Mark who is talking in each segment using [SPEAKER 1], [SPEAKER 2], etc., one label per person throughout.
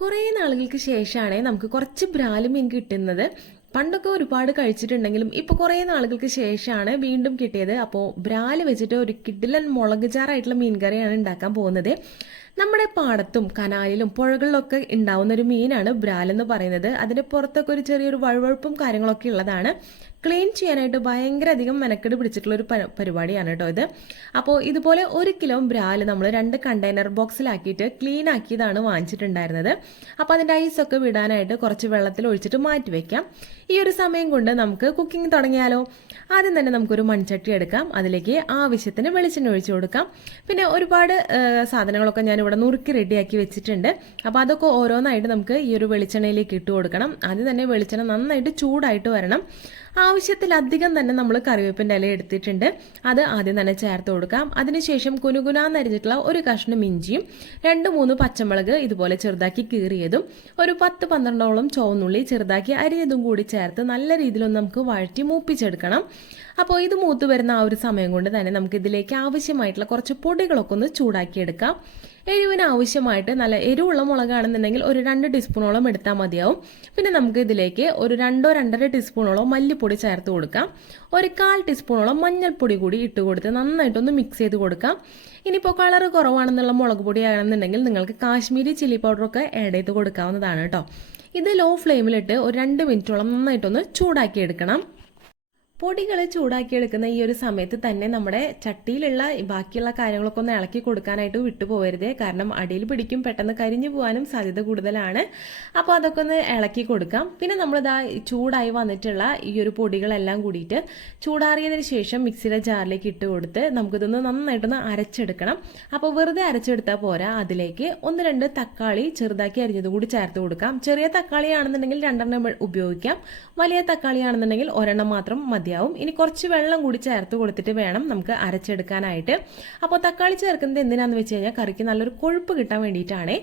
[SPEAKER 1] കുറേ നാളുകൾക്ക് ശേഷമാണ് നമുക്ക് കുറച്ച് ബ്രാലുമീൻ കിട്ടുന്നത്. പണ്ടൊക്കെ ഒരുപാട് കഴിച്ചിട്ടുണ്ടെങ്കിലും ഇപ്പോൾ കുറേ നാളുകൾക്ക് ശേഷമാണ് വീണ്ടും കിട്ടിയത്. അപ്പോൾ ബ്രാൽ വെച്ചിട്ട് ഒരു കിഡിലൻ മുളക് ചാറായിട്ടുള്ള മീൻകറിയാണ് ഉണ്ടാക്കാൻ പോകുന്നത്. നമ്മുടെ പാടത്തും കനാലിലും പുഴകളിലൊക്കെ ഉണ്ടാവുന്ന ഒരു മീനാണ് ബ്രാൽ എന്ന് പറയുന്നത്. അതിന്റെ പുറത്തൊക്കെ ഒരു ചെറിയൊരു വഴുവഴുപ്പും കാര്യങ്ങളൊക്കെ ഉള്ളതാണ്. ക്ലീൻ ചെയ്യാനായിട്ട് ഭയങ്കര അധികം മെനക്കെട് പിടിച്ചിട്ടുള്ള ഒരു പരിപാടിയാണ് കേട്ടോ ഇത്. അപ്പോൾ ഇതുപോലെ ഒരു കിലോ ബ്രാൽ നമ്മൾ രണ്ട് കണ്ടെയ്നർ ബോക്സിലാക്കിയിട്ട് ക്ലീൻ ആക്കിയതാണ് വാങ്ങിച്ചിട്ടുണ്ടായിരുന്നത്. അപ്പോൾ അതിന്റെ ഐസൊക്കെ വിടാനായിട്ട് കുറച്ച് വെള്ളത്തിൽ ഒഴിച്ചിട്ട് മാറ്റി വയ്ക്കാം ഈ ഒരു സമയം കൊണ്ട് നമുക്ക് കുക്കിംഗ് തുടങ്ങിയാലോ? ആദ്യം തന്നെ നമുക്കൊരു മൺചട്ടി എടുക്കാം. അതിലേക്ക് ആവശ്യത്തിന് വെളിച്ചെണ്ണ ഒഴിച്ചു കൊടുക്കാം. പിന്നെ ഒരുപാട് സാധനങ്ങളൊക്കെ ഞാൻ ഇവിടെ നുറുക്കി റെഡിയാക്കി വെച്ചിട്ടുണ്ട്. അപ്പോൾ അതൊക്കെ ഓരോന്നായിട്ട് നമുക്ക് ഈ ഒരു വെളിച്ചെണ്ണയിലേക്ക് ഇട്ട് കൊടുക്കണം. ആദ്യം തന്നെ വെളിച്ചെണ്ണ നന്നായിട്ട് ചൂടായിട്ട് വരണം. ആവശ്യത്തിലധികം തന്നെ നമ്മൾ കറിവേപ്പിന്റെ ഇല എടുത്തിട്ടുണ്ട്. അത് ആദ്യം തന്നെ ചേർത്ത് കൊടുക്കാം. അതിനുശേഷം കുനുകുനാന്നരിഞ്ഞിട്ടുള്ള ഒരു കഷ്ണം ഇഞ്ചിയും രണ്ട് മൂന്ന് പച്ചമുളക് ഇതുപോലെ ചെറുതാക്കി കീറിയതും ഒരു പത്ത് പന്ത്രണ്ടോളം ചുവന്നുള്ളി ചെറുതാക്കി അരിഞ്ഞതും കൂടി ചേർത്ത് നല്ല രീതിയിലൊന്ന് നമുക്ക് വഴറ്റി മൂപ്പിച്ചെടുക്കണം. അപ്പോൾ ഇത് മൂത്ത് വരുന്ന ആ ഒരു സമയം കൊണ്ട് തന്നെ നമുക്ക് ഇതിലേക്ക് ആവശ്യമായിട്ടുള്ള കുറച്ച് പൊടികളൊക്കെ ഒന്ന് ചൂടാക്കിയെടുക്കാം. എരിവിന് ആവശ്യമായിട്ട് നല്ല എരിവുള്ള മുളകാണെന്നുണ്ടെങ്കിൽ ഒരു രണ്ട് ടീസ്പൂണോളം എടുത്താൽ മതിയാവും. പിന്നെ നമുക്ക് ഇതിലേക്ക് ഒരു രണ്ടോ രണ്ടര ടീസ്പൂണോളം മല്ലിപ്പൊടി ചേർത്ത് കൊടുക്കാം. ഒരു കാൽ ടീസ്പൂണോളം മഞ്ഞൾപ്പൊടി കൂടി ഇട്ട് കൊടുത്ത് നന്നായിട്ടൊന്ന് മിക്സ് ചെയ്ത് കൊടുക്കാം. ഇനിയിപ്പോൾ കളർ കുറവാണെന്നുള്ള മുളക് പൊടി ആണെന്നുണ്ടെങ്കിൽ നിങ്ങൾക്ക് കാശ്മീരി ചില്ലി പൗഡറൊക്കെ ആഡ് ചെയ്ത് കൊടുക്കാവുന്നതാണ് കേട്ടോ ഇത് ലോ ഫ്ലെയിമിലിട്ട് ഒരു രണ്ട് മിനിറ്റോളം നന്നായിട്ടൊന്ന് ചൂടാക്കി എടുക്കണം. പൊടികൾ ചൂടാക്കിയെടുക്കുന്ന ഈ ഒരു സമയത്ത് തന്നെ നമ്മുടെ ചട്ടിയിലുള്ള ബാക്കിയുള്ള കാര്യങ്ങളൊക്കെ ഒന്ന് ഇളക്കി കൊടുക്കാനായിട്ട് വിട്ടുപോകരുത്. കാരണം അടിയിൽ പിടിക്കും പെട്ടെന്ന് കരിഞ്ഞു പോകാനും സാധ്യത കൂടുതലാണ്. അപ്പോൾ അതൊക്കെ ഒന്ന് ഇളക്കി കൊടുക്കാം. പിന്നെ നമ്മളിതാ ചൂടായി വന്നിട്ടുള്ള ഈ ഒരു പൊടികളെല്ലാം കൂടിയിട്ട് ചൂടാറിയതിന് ശേഷം മിക്സിയുടെ ജാറിലേക്ക് ഇട്ട് കൊടുത്ത് നമുക്കിതൊന്ന് നന്നായിട്ടൊന്ന് അരച്ചെടുക്കണം. അപ്പോൾ വെറുതെ അരച്ചെടുത്താൽ പോരാ. അതിലേക്ക് ഒന്ന് രണ്ട് തക്കാളി ചെറുതാക്കി അരിഞ്ഞത് കൂടി ചേർത്ത് കൊടുക്കാം. ചെറിയ തക്കാളി ആണെന്നുണ്ടെങ്കിൽ രണ്ടെണ്ണം ഉപയോഗിക്കാം. വലിയ തക്കാളി ആണെന്നുണ്ടെങ്കിൽ ഒരെണ്ണം മാത്രം മതി. മതിയാവും. ഇനി കുറച്ച് വെള്ളം കൂടി ചേർത്ത് കൊടുത്തിട്ട് വേണം നമുക്ക് അരച്ചെടുക്കാനായിട്ട്. അപ്പോൾ തക്കാളി ചേർക്കുന്നത് എന്തിനാന്ന് വെച്ച് കഴിഞ്ഞാൽ കറിക്ക് നല്ലൊരു കൊഴുപ്പ് കിട്ടാൻ വേണ്ടിയിട്ടാണ്.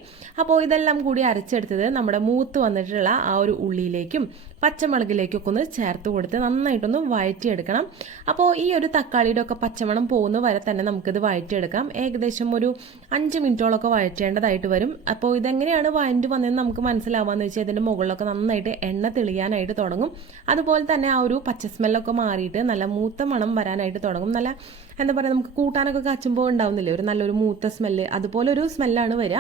[SPEAKER 1] അപ്പോൾ ഇതെല്ലാം കൂടി അരച്ചെടുത്തത് നമ്മുടെ മൂത്ത് വന്നിട്ടുള്ള ആ ഒരു ഉള്ളിയിലേക്കും പച്ചമുളകിലേക്കൊക്കെ ഒന്ന് ചേർത്ത് കൊടുത്ത് നന്നായിട്ടൊന്ന് വഴറ്റിയെടുക്കണം. അപ്പോൾ ഈ ഒരു തക്കാളിയുടെ ഒക്കെ പച്ചമണം പോകുന്ന വരെ തന്നെ നമുക്കിത് വഴറ്റിയെടുക്കാം. ഏകദേശം ഒരു അഞ്ച് മിനിറ്റോളൊക്കെ വഴറ്റേണ്ടതായിട്ട് വരും. അപ്പോൾ ഇതെങ്ങനെയാണ് വഴറ്റി വന്നതെന്ന് നമുക്ക് മനസ്സിലാവാന്ന് വെച്ചാൽ ഇതിന്റെ മുകളിലൊക്കെ നന്നായിട്ട് എണ്ണ തെളിയാനായിട്ട് തുടങ്ങും. അതുപോലെ തന്നെ ആ ഒരു പച്ച സ്മെല്ലൊക്കെ മാറിയിട്ട് നല്ല മൂത്ത മണം വരാനായിട്ട് തുടങ്ങും. നല്ല എന്താ പറയുക നമുക്ക് കൂട്ടാനൊക്കെ കച്ചുമ്പോൾ ഉണ്ടാവുന്നില്ലേ? ഒരു നല്ലൊരു മൂത്ത സ്മെല്ല് അതുപോലെ ഒരു സ്മെല്ലാണ് വരിക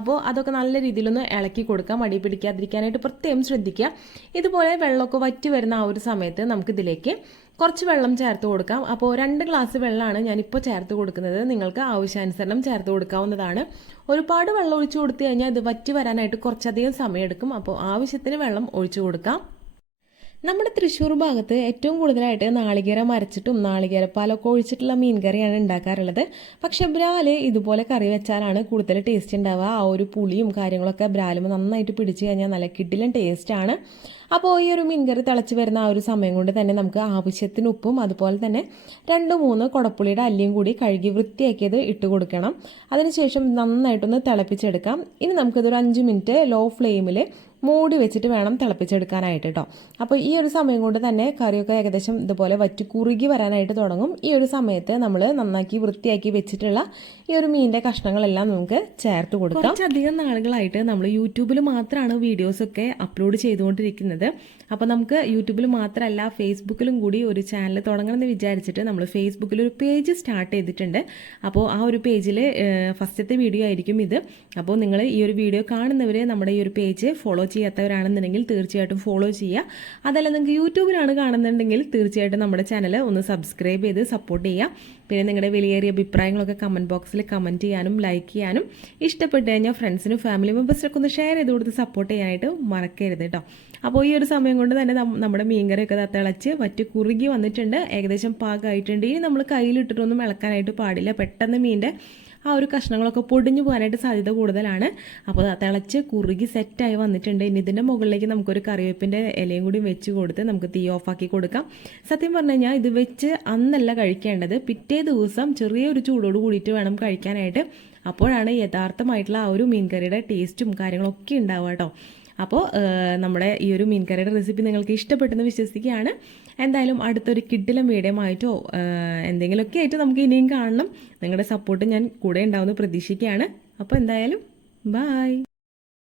[SPEAKER 1] അപ്പോൾ അതൊക്കെ നല്ല രീതിയിലൊന്ന് ഇളക്കി കൊടുക്കാം മടി പിടിക്കാതിരിക്കാനായിട്ട് പ്രത്യേകം ശ്രദ്ധിക്കുക. ഇതുപോലെ വെള്ളമൊക്കെ വറ്റി വരുന്ന ആ ഒരു സമയത്ത് നമുക്കിതിലേക്ക് കുറച്ച് വെള്ളം ചേർത്ത് കൊടുക്കാം. അപ്പോൾ രണ്ട് ഗ്ലാസ് വെള്ളമാണ് ഞാനിപ്പോൾ ചേർത്ത് കൊടുക്കുന്നത്. നിങ്ങൾക്ക് ആവശ്യാനുസരണം ചേർത്ത് കൊടുക്കാവുന്നതാണ്. ഒരുപാട് വെള്ളം ഒഴിച്ചു കൊടുത്തു കഴിഞ്ഞാൽ ഇത് വറ്റി വരാനായിട്ട് കുറച്ചധികം സമയമെടുക്കും. അപ്പോൾ ആവശ്യത്തിന് വെള്ളം ഒഴിച്ചു കൊടുക്കാം. നമ്മുടെ തൃശ്ശൂർ ഭാഗത്ത് ഏറ്റവും കൂടുതലായിട്ട് നാളികേരം അരച്ചിട്ടും നാളികേരപ്പാലൊക്കെ ഒഴിച്ചിട്ടുള്ള മീൻ കറിയാണ് ഉണ്ടാക്കാറുള്ളത്. പക്ഷെ ബ്രാൽ ഇതുപോലെ കറി വെച്ചാലാണ് കൂടുതൽ ടേസ്റ്റ് ഉണ്ടാവുക. ആ ഒരു പുളിയും കാര്യങ്ങളൊക്കെ ബ്രാലും നന്നായിട്ട് പിടിച്ചു കഴിഞ്ഞാൽ നല്ല കിഡിലും ടേസ്റ്റാണ് അപ്പോൾ ഈ ഒരു മീൻകറി തിളച്ച് വരുന്ന ആ ഒരു സമയം കൊണ്ട് തന്നെ നമുക്ക് ആവശ്യത്തിന് ഉപ്പും അതുപോലെ തന്നെ രണ്ട് മൂന്ന് കുടപ്പുളിയുടെ അല്ലിയും കൂടി കഴുകി വൃത്തിയാക്കിയത് ഇട്ട് കൊടുക്കണം. അതിനുശേഷം നന്നായിട്ടൊന്ന് തിളപ്പിച്ചെടുക്കാം. ഇനി നമുക്കിതൊരു അഞ്ച് മിനിറ്റ് ലോ ഫ്ലെയിമിൽ മൂടി വെച്ചിട്ട് വേണം തിളപ്പിച്ചെടുക്കാനായിട്ട് കേട്ടോ അപ്പോൾ ഈ ഒരു സമയം കൊണ്ട് തന്നെ കറിയൊക്കെ ഏകദേശം ഇതുപോലെ വറ്റി കുറുകി വരാനായിട്ട് തുടങ്ങും. ഈ ഒരു സമയത്ത് നമ്മൾ നന്നാക്കി വൃത്തിയാക്കി വെച്ചിട്ടുള്ള ഈ ഒരു മീനിന്റെ കഷ്ണങ്ങളെല്ലാം നമുക്ക് ചേർത്ത് കൊടുക്കാം. കുറച്ചധികം നാളുകളായിട്ട് നമ്മൾ യൂട്യൂബിൽ മാത്രമാണ് വീഡിയോസൊക്കെ അപ്ലോഡ് ചെയ്തുകൊണ്ടിരിക്കുന്നത്. അപ്പോൾ നമുക്ക് യൂട്യൂബിൽ മാത്രമല്ല ഫേസ്ബുക്കിലും കൂടി ഒരു ചാനൽ തുടങ്ങണമെന്ന് വിചാരിച്ചിട്ട് നമ്മൾ ഫേസ്ബുക്കിൽ ഒരു പേജ് സ്റ്റാർട്ട് ചെയ്തിട്ടുണ്ട്. അപ്പോൾ ആ ഒരു പേജിൽ ഫസ്റ്റത്തെ വീഡിയോ ആയിരിക്കും ഇത്. അപ്പോൾ നിങ്ങൾ ഈ ഒരു വീഡിയോ കാണുന്നവരെ നമ്മുടെ ഈ ഒരു പേജ് ഫോളോ ചെയ്യാത്തവരാണെന്നുണ്ടെങ്കിൽ തീർച്ചയായിട്ടും ഫോളോ ചെയ്യുക. അതല്ല നിങ്ങൾക്ക് യൂട്യൂബിലാണ് കാണുന്നുണ്ടെങ്കിൽ തീർച്ചയായിട്ടും നമ്മുടെ ചാനൽ ഒന്ന് സബ്സ്ക്രൈബ് ചെയ്ത് സപ്പോർട്ട് ചെയ്യുക. പിന്നെ നിങ്ങളുടെ വിലയേറിയ അഭിപ്രായങ്ങളൊക്കെ കമന്റ് ബോക്സിൽ കമന്റ് ചെയ്യാനും ലൈക്ക് ചെയ്യാനും ഇഷ്ടപ്പെട്ട് കഴിഞ്ഞാൽ ഫ്രണ്ട്സിനും ഫാമിലി മെമ്പേഴ്സിനൊക്കെ ഒന്ന് ഷെയർ ചെയ്ത് കൊടുത്ത് സപ്പോർട്ട് ചെയ്യാനായിട്ട് മറക്കരുത് കേട്ടോ അപ്പോൾ ഈ ഒരു സമയം കൊണ്ട് തന്നെ നമ്മുടെ മീൻകറിയൊക്കെ തിളച്ച് വറ്റ് കുറുകി വന്നിട്ടുണ്ട്. ഏകദേശം പാകമായിട്ടുണ്ട് ഇനി നമ്മൾ കയ്യിലിട്ടിട്ടൊന്നും ഇളക്കാനായിട്ട് പാടില്ല. പെട്ടെന്ന് മീന്റെ ആ ഒരു കഷ്ണങ്ങളൊക്കെ പൊടിഞ്ഞു പോകാനായിട്ട് സാധ്യത കൂടുതലാണ്. അപ്പോൾ തിളച്ച് കുറുകി സെറ്റായി വന്നിട്ടുണ്ട്. ഇനി ഇതിന്റെ മുകളിലേക്ക് നമുക്കൊരു കറിവേപ്പിന്റെ ഇലയും കൂടി വെച്ച് കൊടുത്ത് നമുക്ക് തീ ഓഫാക്കി കൊടുക്കാം. സത്യം പറഞ്ഞു കഴിഞ്ഞാൽ ഇത് വെച്ച് അന്നല്ല കഴിക്കേണ്ടത്. പിറ്റേ ദിവസം ചെറിയൊരു ചൂടോട് കൂടിയിട്ട് വേണം കഴിക്കാനായിട്ട്. അപ്പോഴാണ് യഥാർത്ഥമായിട്ടുള്ള ആ ഒരു മീൻകറിയുടെ ടേസ്റ്റും കാര്യങ്ങളൊക്കെ ഉണ്ടാവുക കേട്ടോ. അപ്പോൾ നമ്മുടെ ഈ ഒരു മീൻ കറിയുടെ റെസിപ്പി നിങ്ങൾക്ക് ഇഷ്ടപ്പെട്ടെന്ന് വിശ്വസിക്കുകയാണ്. എന്തായാലും അടുത്തൊരു കിഡിലും വീഡിയോ ആയിട്ടോ എന്തെങ്കിലുമൊക്കെ ആയിട്ട് നമുക്ക് ഇനിയും കാണണം. നിങ്ങളുടെ സപ്പോർട്ട് ഞാൻ കൂടെ ഉണ്ടാവുമെന്ന് പ്രതീക്ഷിക്കുകയാണ്. അപ്പോൾ എന്തായാലും ബായ്